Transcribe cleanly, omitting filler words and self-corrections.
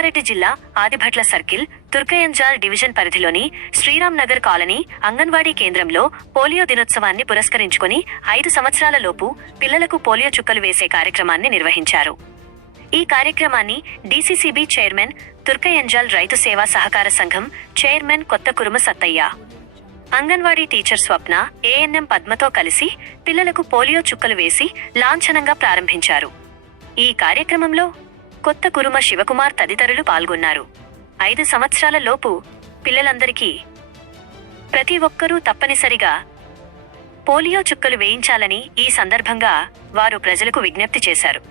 రంగారెడ్డి జిల్లా Adibhatla circle Turkayamjal division పరిధిలోని Sriram Nagar colony anganwadi కేంద్రంలో పోలియో దినోత్సవాన్ని పురస్కరించుకుని 5 సంవత్సరాల లోపు పిల్లలకు పోలియో చుక్కలు వేసే కార్యక్రమాన్ని నిర్వహించారు. ఈ కార్యక్రమాన్ని డీసీసీబీ చైర్మన్, తుర్కయంజాల్ రైతు సేవా సహకార సంఘం చైర్మన్ కొత్త కురుమ సత్తయ్య, అంగన్వాడీ టీచర్ స్వప్న, ఏఎన్ఎం పద్మతో కలిసి పిల్లలకు పోలియో చుక్కలు వేసి లాంఛనంగా ప్రారంభించారు. ఈ కార్యక్రమంలో కొత్త కురుమ శివకుమార్ తదితరులు పాల్గొన్నారు. 5 సంవత్సరాల లోపు పిల్లలందరికీ ప్రతి ఒక్కరూ తప్పనిసరిగా పోలియో చుక్కలు వేయించాలని ఈ సందర్భంగా వారు ప్రజలకు విజ్ఞప్తి చేశారు.